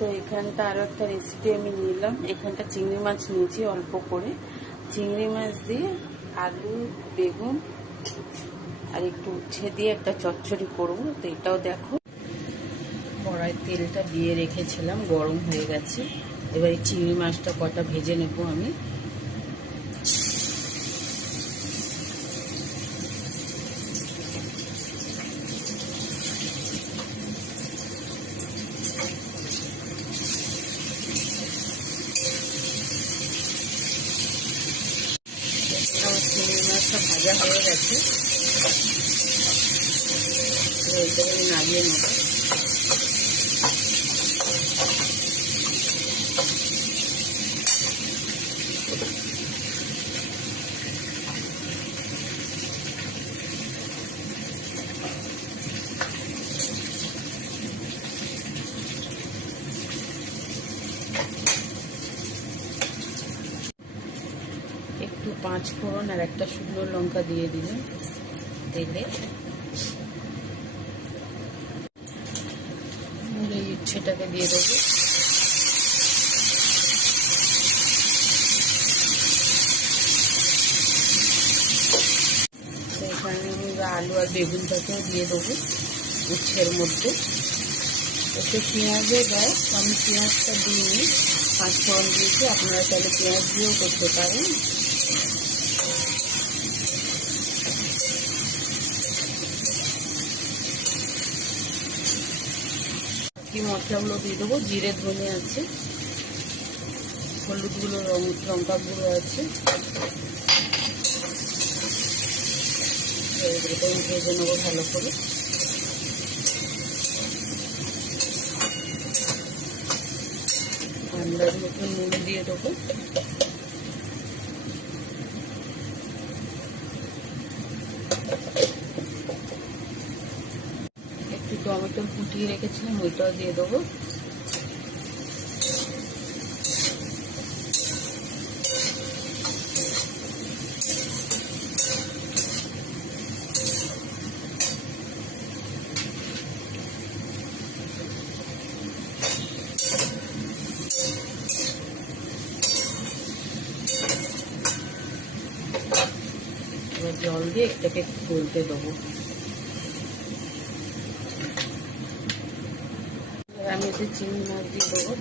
তো এখানটা আরও একটা রেসিপি আমি নিলাম। এখানটা চিংড়ি মাছ নিয়েছি অল্প করে। চিংড়ি মাছ দিয়ে আলু, বেগুন আর একটু উচ্ছে দিয়ে একটা চচ্চড়ি করবো। তো এটাও দেখো। কড়াই তেলটা দিয়ে রেখেছিলাম, গরম হয়ে গেছে। এবার এই চিংড়ি মাছটা কটা ভেজে নেব আমি। চিংড়ি মাছটা ভাজা হয়ে গেছে, এইটাকে নামিয়ে নেব। একটু 5 ফোড়ন আর একটা শুকনো লঙ্কা দিয়ে দিলাম তেলে। এই উচ্ছেটাকে দিয়ে দেবো। এখানে আমি আলু আর বেগুনটাকেও দিয়ে দেবো উচ্ছের মধ্যে। একটু পেঁয়াজও দেয়, আমি পেঁয়াজটা দিইনি, 5 ফোড়ন দিয়েছি। আপনারা তাহলে পেঁয়াজ দিয়েও করতে পারেন। বাকি মশলাগুলো দিয়ে দেবো। জিরে, ধনে আছে, হলুদ গুঁড়ো, লঙ্কা গুঁড়ো আছে। এগুলোকে ভেজে নেবো ভালো করে। আন্দাজ মতো নুন দিয়ে দেবো। একটু টমেটো কুটিয়ে রেখেছিলাম, ওইটাও দিয়ে দেবো। এবার জল দিয়ে এটাকে একটু গলতে দেবো। আমি এতে চিংড়ি মাছ দিয়ে দেবো।